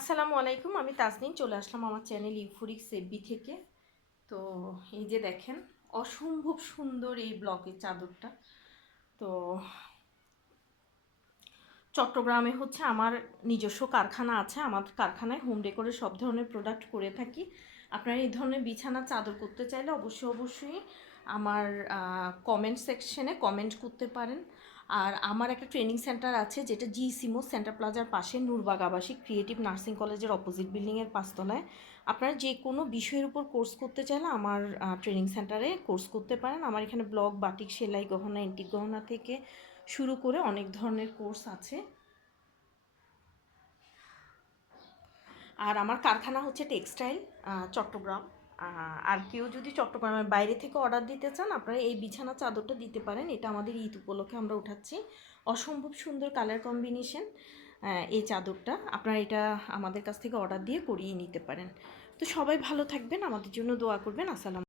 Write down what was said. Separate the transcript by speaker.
Speaker 1: আসসালামু আলাইকুম, আমি তাসনিম চলে আসলাম আমার চ্যানেল ইউফোরিক সেববি থেকে। তো এই যে দেখেন, অসম্ভব সুন্দর এই ব্লকের চাদরটা। তো চট্টগ্রামে হচ্ছে আমার নিজস্ব কারখানা আছে, আমার কারখানায় হোম ডেকোরের সব ধরনের প্রোডাক্ট করে থাকি। আপনারা এই ধরনের বিছানা চাদর করতে চাইলে অবশ্যই অবশ্যই আমার কমেন্ট সেকশনে কমেন্ট করতে পারেন। আর আমার একটা ট্রেনিং সেন্টার আছে, যেটা জি সিমো সেন্টার প্লাজার পাশে নূরবাগ আবাসিক ক্রিয়েটিভ নার্সিং কলেজের অপোজিট বিল্ডিংয়ের পাঁচতলায়। আপনারা যে কোনো বিষয়ের উপর কোর্স করতে চাইলে আমার ট্রেনিং সেন্টারে কোর্স করতে পারেন। আমার এখানে ব্লগ বাটিক সেলাই, গহনা এন্টিক গহনা থেকে শুরু করে অনেক ধরনের কোর্স আছে। আর আমার কারখানা হচ্ছে টেক্সটাইল চট্টগ্রাম। আর কেউ যদি চট্টগ্রামের বাইরে থেকে অর্ডার দিতে চান, আপনারা এই বিছানা চাদরটা দিতে পারেন। এটা আমাদের ঈদ উপলক্ষে আমরা উঠাচ্ছি। অসম্ভব সুন্দর কালার কম্বিনেশন এই চাদরটা। আপনারা এটা আমাদের কাছ থেকে অর্ডার দিয়ে করিয়ে নিতে পারেন। তো সবাই ভালো থাকবেন, আমাদের জন্য দোয়া করবেন। আসসালাম